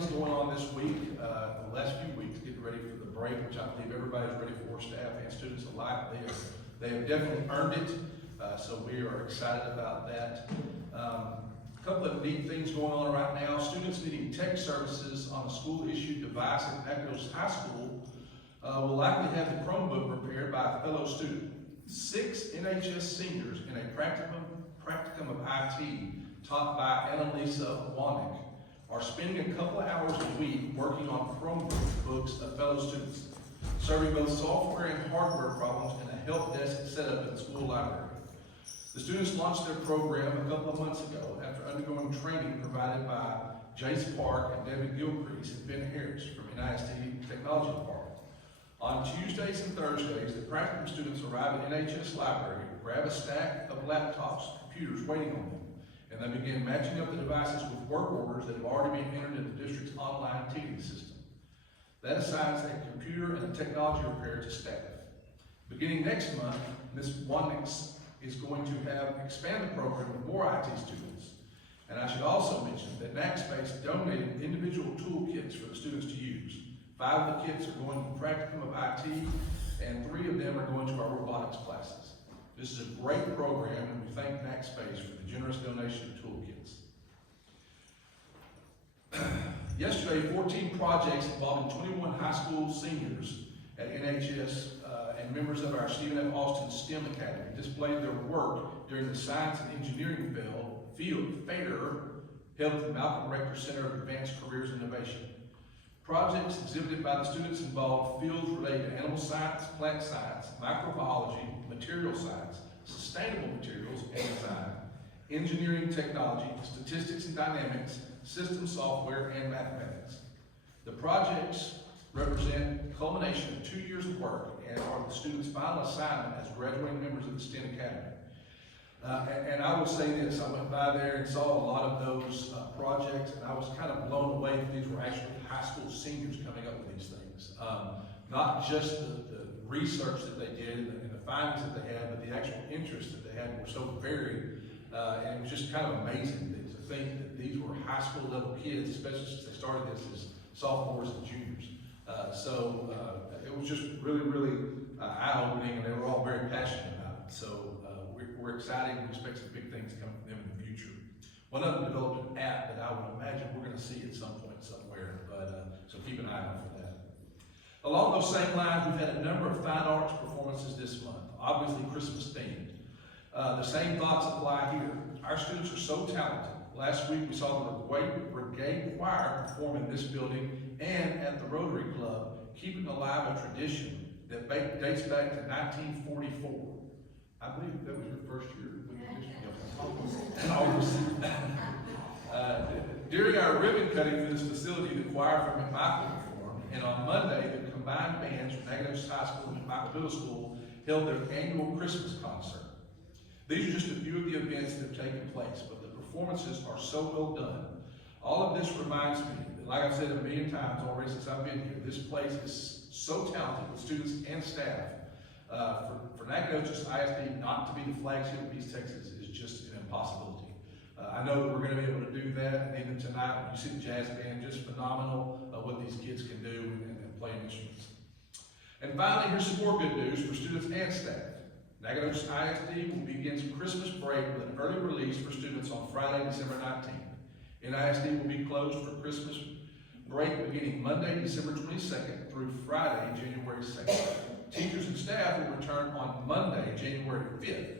things going on this week, the last few weeks, getting ready for the break, which I believe everybody's ready for, staff and students alike. They have definitely earned it, so we are excited about that. A couple of neat things going on right now. Students needing tech services on a school-issued device at Magnolia High School will likely have the Chromebook repaired by a fellow student. 6 NHS seniors in a practicum of IT taught by Annalisa Wannick are spending a couple of hours a week working on Chromebooks of fellow students, serving both software and hardware problems in a help desk set up at the school library. The students launched their program a couple of months ago after undergoing training provided by Jace Park and David Gilcrease and Ben Harris from NIST Technology Department. On Tuesdays and Thursdays, the practicum students arrive at NHS Library, grab a stack of laptops, computers waiting on them, and they begin matching up the devices with work orders that have already been entered in the district's online ticketing system. That assigns a computer and a technology repair to staff. Beginning next month, Ms. Wannick is going to have expand the program with more IT students. And I should also mention that NACSpace donated individual toolkits for the students to use. 5 of the kits are going to the practicum of IT, and 3 of them are going to our robotics classes. This is a great program, and we thank NACSpace for the generous donation of toolkits. Yesterday, 14 projects involving 21 high school seniors at NHS and members of our Stephen F. Austin STEM Academy displayed their work during the Science and Engineering Field Fair held at the Malcolm Rector Center of Advanced Careers Innovation. Projects exhibited by the students involved fields related to animal science, plant science, microbiology, material science, sustainable materials and design, engineering technology, statistics and dynamics, system software, and mathematics. The projects represent the culmination of 2 years of work and are the students' final assignment as graduating members of the STEM Academy. And I will say this, I went by there and saw a lot of those projects, and I was kind of blown away that these were actually high school seniors coming up with these things. Not just the research that they did and the findings that they had, but the actual interests that they had were so varied. And it was just kind of amazing to think that these were high school level kids, especially since they started this as sophomores and juniors. It was just really, really eye-opening, and they were all very passionate about it. So we're excited and we expect some big things coming from them in the future. One of them developed an app that I would imagine we're going to see at some point somewhere, but so keep an eye out for that. Along those same lines, we've had a number of fine arts performances this month, obviously Christmas themed. The same thoughts apply here. Our students are so talented. Last week we saw the Brigade Choir perform in this building and at the Rotary Club, keeping alive a tradition that dates back to 1944. I believe that was your first year. During our ribbon cutting for this facility, the choir from McMichael performed, and on Monday, the combined bands from Nacogdoches High School and McMichael Middle School held their annual Christmas concert. These are just a few of the events that have taken place, but the performances are so well done. All of this reminds me, like I've said a million times already since I've been here, this place is so talented with students and staff. For Nacogdoches ISD not to be the flagship of East Texas is just an impossibility. I know that we're going to be able to do that, and even tonight when you see the jazz band, just phenomenal what these kids can do and play instruments. And finally, here's some more good news for students and staff. Nacogdoches ISD will begin some Christmas break with an early release for students on Friday, December 19th. NISD will be closed for Christmas break beginning Monday, December 22nd through Friday, January 2nd. Teachers and staff will return on Monday, January 5th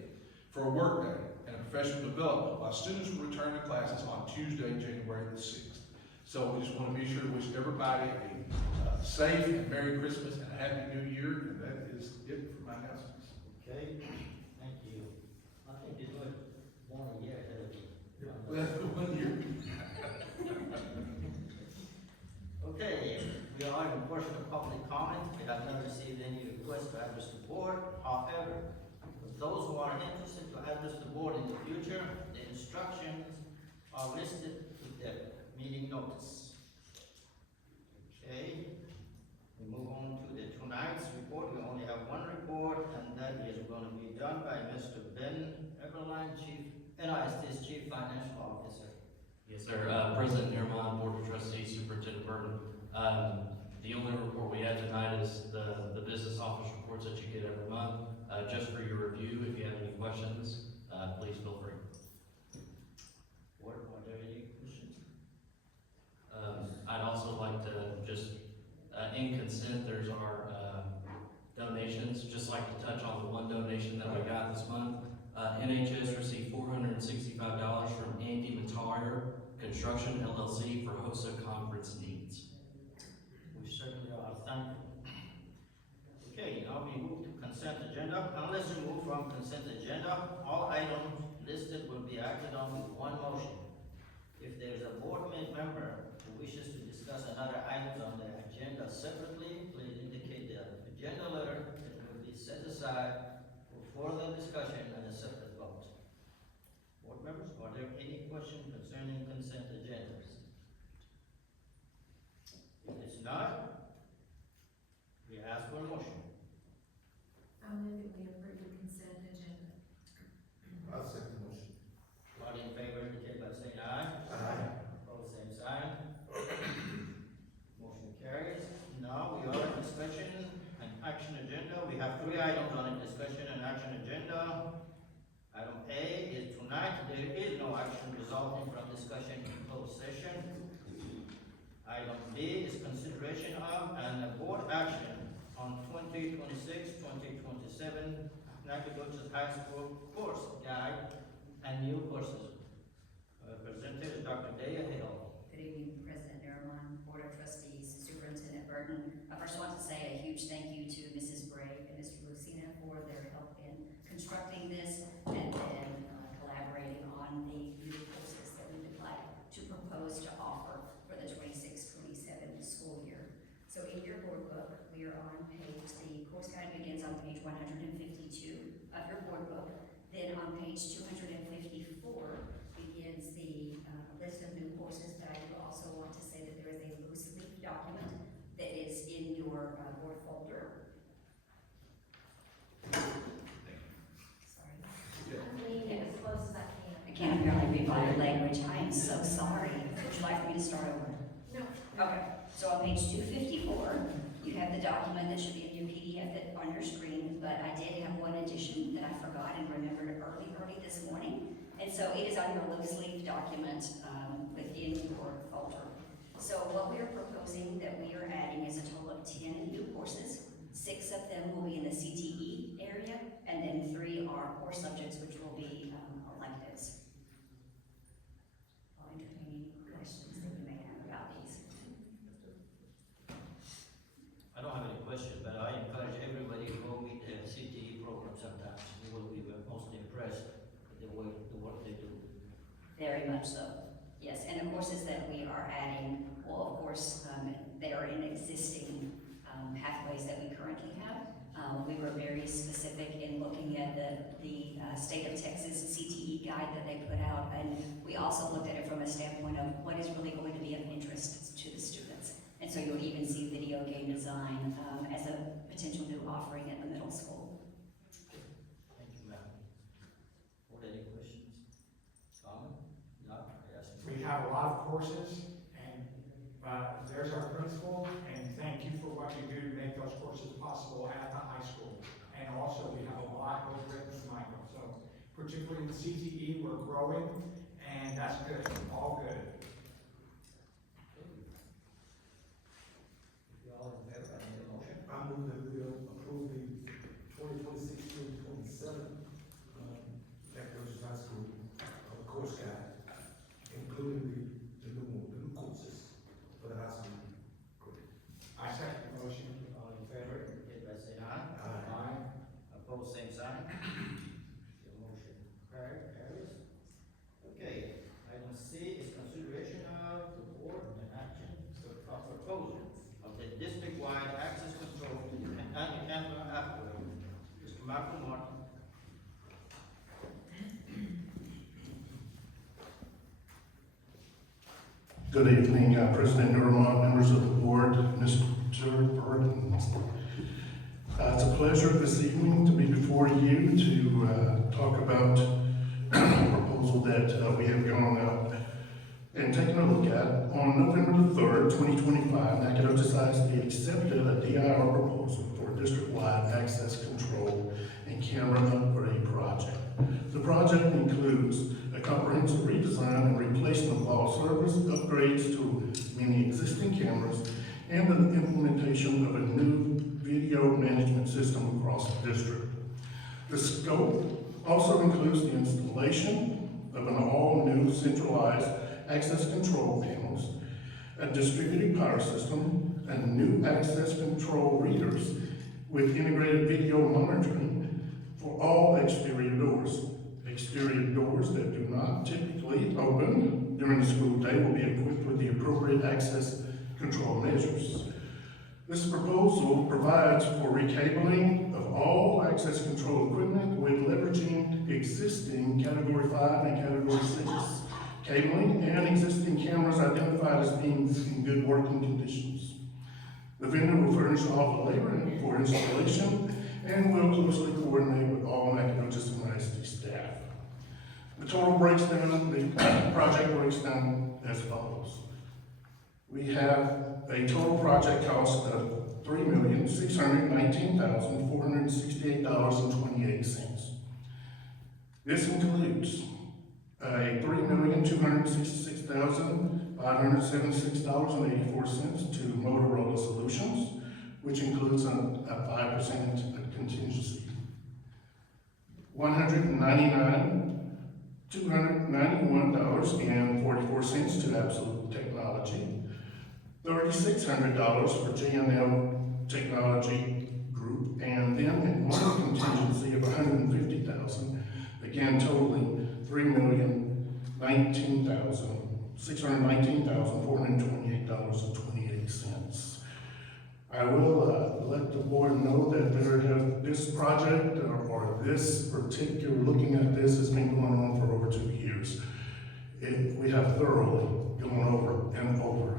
for a work day and a professional development, while students will return to classes on Tuesday, January the 6th. So we just want to be sure to wish everybody a safe and Merry Christmas and a Happy New Year, and that is it for my announcements. Okay, thank you. I think you look 1 year ahead of you. Well, 1 year. Okay, we are in a portion of public comment. We have not received any requests to address the board. However, for those who are interested to address the board in the future, the instructions are listed with the meeting notice. Okay, we move on to tonight's report. We only have one report, and that is going to be done by Mr. Ben Eberlein, NISD's Chief Financial Officer. Yes, sir. President Nirmal, Board of Trustees, Superintendent The only report we have tonight is the business office reports that you get every month, just for your review. If you have any questions, please feel free. Board, are there any questions? I'd also like to just, in consent, there's our, donations, just like to touch on the one donation that we got this month. NHS received $465 from Andy Mattar Construction LLC for HOSA conference needs. We certainly are thankful. Okay, now we move to consent agenda. Unless removed from consent agenda, all items listed will be acted on with one motion. If there is a board member who wishes to discuss another item on the agenda separately, please indicate the agenda letter that will be set aside for further discussion and a separate vote. Board members, are there any questions concerning consent agendas? If it's not, we ask for a motion. I'll move that we approve the consent agenda. I'll second the motion. All in favor, indicate by saying aye. Aye. Opposed, same sign. Motion carries. Now we are in discussion and action agenda. We have 3 items on the discussion and action agenda. Item A is tonight, there is no action resulting from discussion in closed session. Item B is consideration of and a board action on 2026-2027 Nacogdoches High School course guide and new courses. Presenter is Dr. Daya Hill. Good evening, President Nerman, Board of Trustees, Superintendent Burton. I first want to say a huge thank you to Mrs. Bray and Mr. Lucina for their help in constructing this and then collaborating on the new courses that we would like to propose to offer for the 26-27 school year. So in your board book, we are on page, the course guide begins on page 152 of your board book. Then on page 254 begins the list of new courses, but I do also want to say that there is a loose leaf document that is in your board folder. Sorry. I'm leaning as close as I can. I can't apparently read body language. I am so sorry. Would you like for me to start over? No. Okay, so on page 254, you have the document that should be in your PDF that on your screen, but I did have one addition that I forgot and remembered early this morning. And so it is on your loose leaf document within your folder. So what we are proposing that we are adding is a total of 10 new courses. 6 of them will be in the CTE area, and then 3 are core subjects, which will be electives. I'll entertain any questions that you may have about these. I don't have any questions, but I encourage everybody to go meet the CTE program sometimes. You will be mostly impressed with the work they do. Very much so, yes. And the courses that we are adding will, of course, they are in existing pathways that we currently have. We were very specific in looking at the State of Texas CTE guide that they put out, and we also looked at it from a standpoint of what is really going to be of interest to the students. And so you'll even see video game design as a potential new offering at the middle school. Thank you, ma'am. Board, any questions? Comment? Not? Yes. We have a lot of courses, and there's our principal, and thank you for what you do to make those courses possible at the high school. And also, we have a lot over at Michael, so particularly in the CTE, we're growing, and that's good, all good. If you all in favor, I need a motion. I move that we approve the 2026-2027 Nacogdoches High School course guide, including the new courses for the high school. I second the motion. All in favor, indicate by saying aye. Aye. Opposed, same sign. The motion carries. Okay, item C is consideration of the board and action proposal of the district-wide access control and camera applicant. Mr. Michael Martin. Good evening, President Nerman, members of the board, Mr. Burton. It's a pleasure this evening to be before you to talk about a proposal that we have gone out and taking a look at, on November the 3rd, 2025, Nacogdoches ISD accepted a DIR proposal for a district-wide access control and camera upgrade project. The project includes a comprehensive redesign and replacement of all servers, upgrades to many existing cameras, and the implementation of a new video management system across the district. The scope also includes the installation of an all-new centralized access control panels, a distributed power system, and new access control readers with integrated video monitoring for all exterior doors. Exterior doors that do not typically open during the school day will be equipped with the appropriate access control measures. This proposal provides for recabling of all access control equipment with leveraging existing Category 5 and Category 6 cabling and existing cameras identified as being in good working conditions. The vendor will furnish all the labor for installation and will closely coordinate with all Nacogdoches and ISD staff. The total project breaks down as follows. We have a total project cost of $3,619,468.28. This includes a $3,266,576.84 to Motorola Solutions, which includes a 5% contingency. $291.44 to Absolute Technology, $3,600 for J&M Technology Group, and then one contingency of $150,000, again totaling $3,619,428.28. I will let the board know that this project or this particular, looking at this, has been going on for over 2 years. We have thoroughly gone over and over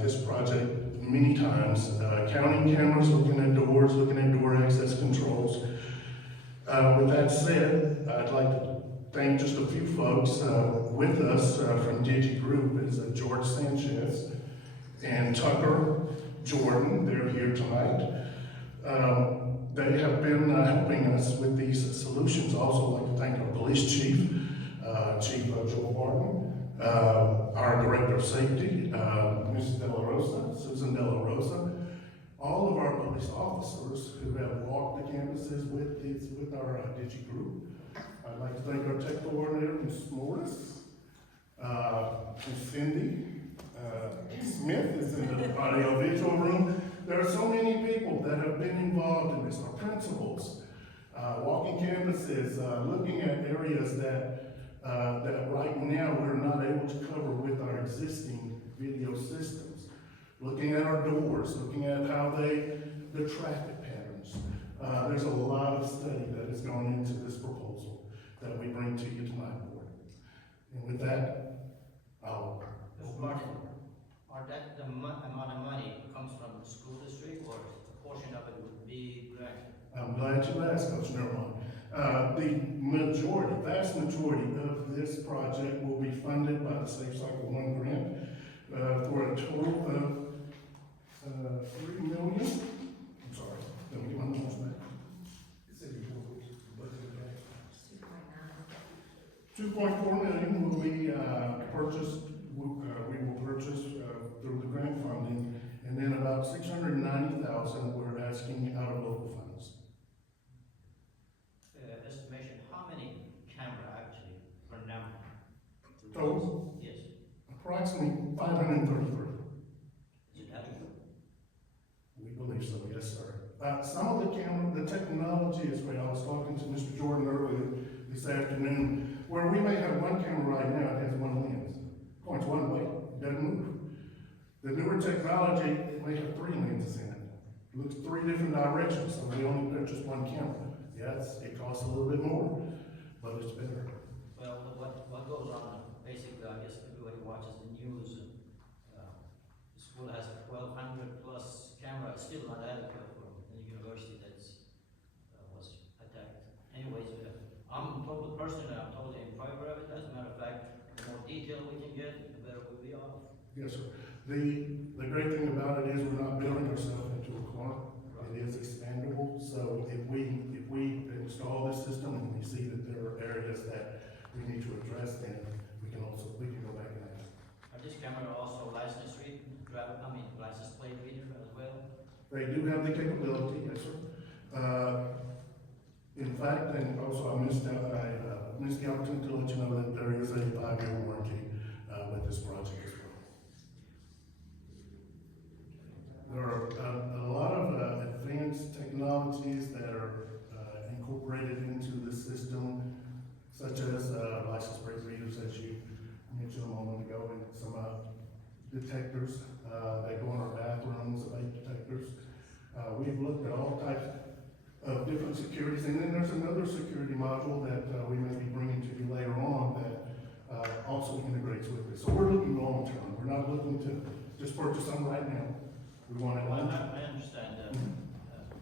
this project many times, counting cameras, looking at doors, looking at door access controls. With that said, I'd like to thank just a few folks with us from Digi Group is George Sanchez and Tucker Jordan. They're here tonight. They have been helping us with these solutions. Also, like to thank our police chief, Chief Joel Barton, our Director of Safety, Mrs. De La Rosa, Susan De La Rosa, all of our police officers who have walked the campuses with our Digi Group. I'd like to thank our tech coordinator, Ms. Morris, Ms. Cindy Smith is in the audio-visual room. There are so many people that have been involved in this. Our principals, walking campuses, looking at areas that right now we're not able to cover with our existing video systems. Looking at our doors, looking at how the traffic patterns. There's a lot of study that has gone into this proposal that we bring to you tonight, board. And with that, I'll. Mr. Martin, are that the amount of money comes from the school district, or a portion of it would be grant? I'm glad you asked, Coach Nerman. The vast majority of this project will be funded by the Safe Cycle 1 grant for a total of $3 million. I'm sorry, let me get my numbers back. It said you budgeted that. 2.4 million will be purchased. We will purchase through the grant funding, and then about 690,000 we're asking out of local funds. Estimation, how many camera actually per number? Total? Yes. Approximately 533. Is it adequate? We believe so, yes, sir. Some of the technology is great. I was talking to Mr. Jordan earlier this afternoon, where we may have one camera right now, it has one lens. Points one way, doesn't move. The newer technology, it may have 3 lenses in it. Looks 3 different directions, so we only purchase one camera. Yes, it costs a little bit more, but it's better. Well, what goes on, basically, I guess everybody watches the news, and, the school has 1,200 plus cameras, still not adequate for a university that's, was attacked. Anyways, I'm totally in favor of it. As a matter of fact, the more detail we can get, Yes, sir. The great thing about it is we're not building ourselves into a corner. It is expandable, so if we install this system and we see that there are areas that we need to address, then we can go back and ask. Are this camera also license license plate reader as well? They do have the capability, yes, sir. In fact, and also I missed the opportunity to let you know that there is a 5-year warranty, with this project as well. There are a lot of advanced technologies that are incorporated into the system, such as license plate readers, as you mentioned a moment ago, and some detectors that go in our bathrooms, vape detectors. We've looked at all types of different securities, and then there's another security module that we may be bringing to you later on that also integrates with this. So we're looking long term. We're not looking to just purchase some right now. We want it long term. I understand that.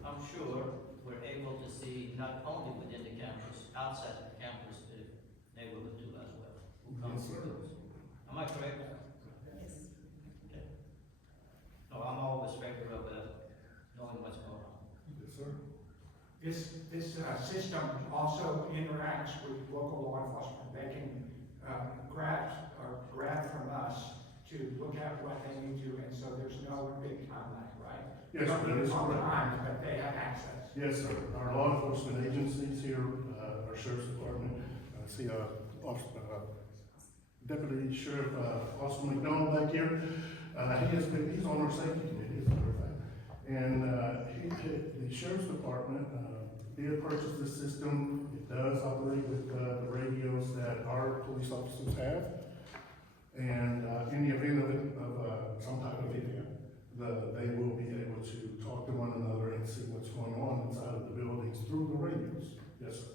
I'm sure we're able to see not only within the campus, outside the campus, the neighborhood too as well. Yes, sir. Am I correct? Yes. Okay. No, I'm always favor of knowing what's going on. Yes, sir. This system also interacts with local law enforcement. They can grab from us to look at what they need to, and so there's no big timeline, right? Yes, sir, that is correct. Times, but they have access. Yes, sir. Our law enforcement agencies here, our sheriff's department, I see Deputy Sheriff Austin McDonald back here. He's on our safety committee, as a matter of fact. And the sheriff's department did purchase this system. It does operate with the radios that our police officers have. And in the event of some type of event, they will be able to talk to one another and see what's going on inside of the buildings through the radios. Yes, sir.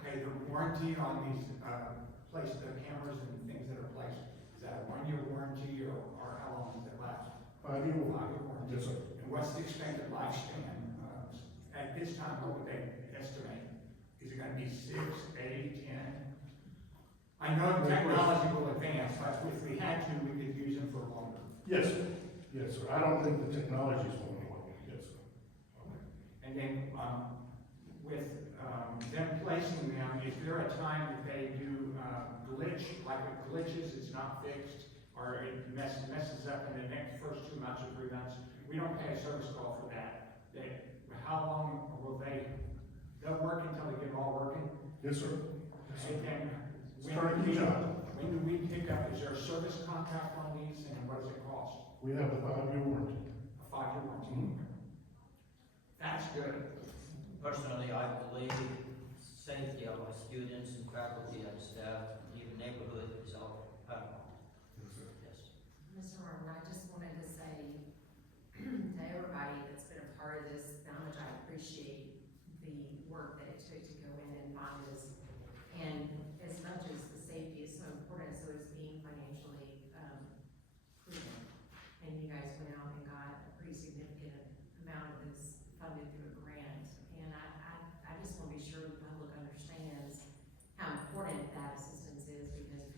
Okay, the warranty on these the cameras and things that are placed, is that a 1-year warranty or how long does it last? 5-year warranty. 5-year warranty. Yes, sir. And what's the expected lifespan? At this time, what would they estimate? Is it gonna be 6, 8, 10? I know technology will advance, but if we had to, we could use them for longer. Yes, sir. Yes, sir. I don't think the technology is going away. Yes, sir. Okay. And then, with them placing them, is there a time that they do glitch, like it glitches, it's not fixed, or it messes up in the first 2 months or 3 months? We don't pay a service call for that. How long will they'll work until they get it all working? Yes, sir. Yes, sir. And then, It's turnkey job. when do we pick up, is there a service contract on these, and what does it cost? We have a 5-year warranty. A 5-year warranty? That's good. Personally, I believe safety of our students and faculty and staff, even neighborhood is all paramount. Yes, sir. Yes. Mr. Harmon, I just wanted to say to everybody that's been a part of this, how much I appreciate the work that it took to go in and find this. And as much as the safety is so important, so is being financially prudent. And you guys went out and got a pretty significant amount of this funded through a grant. And I just want to be sure the public understands how important that assistance is, because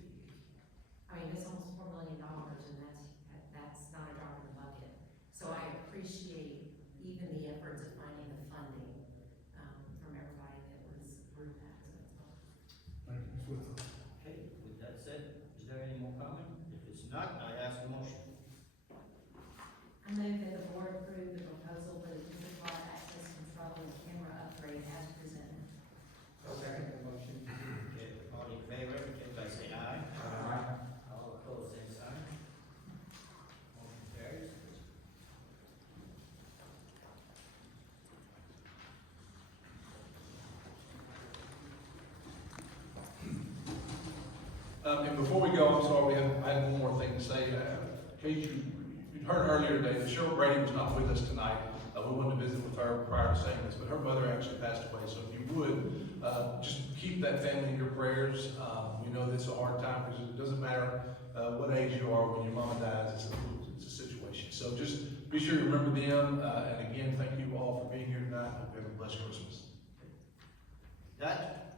it's almost $4 million, and that's not a drop in the bucket. So I appreciate even the efforts of finding the funding from everybody that was through that. Thank you, Ms. Whitfield. Okay, with that said, is there any more comment? If it's not, I ask a motion. I move that the board approve the proposal for the district wide access control and camera upgrade as presented. I'll second the motion. Okay, all in favor, indicate by saying aye. Aye. All opposed, same sign. Motion carries. And before we go, I'm sorry, I had one more thing to say. In case you heard earlier today that Cheryl Brady was not with us tonight. We wanted to visit with her prior to saying this, but her mother actually passed away. So if you would, just keep that family in your prayers. We know this is a hard time because it doesn't matter what age you are when your mom dies. It's a situation. So just be sure you remember them. And again, thank you all for being here tonight. Hope you have a blessed Christmas. That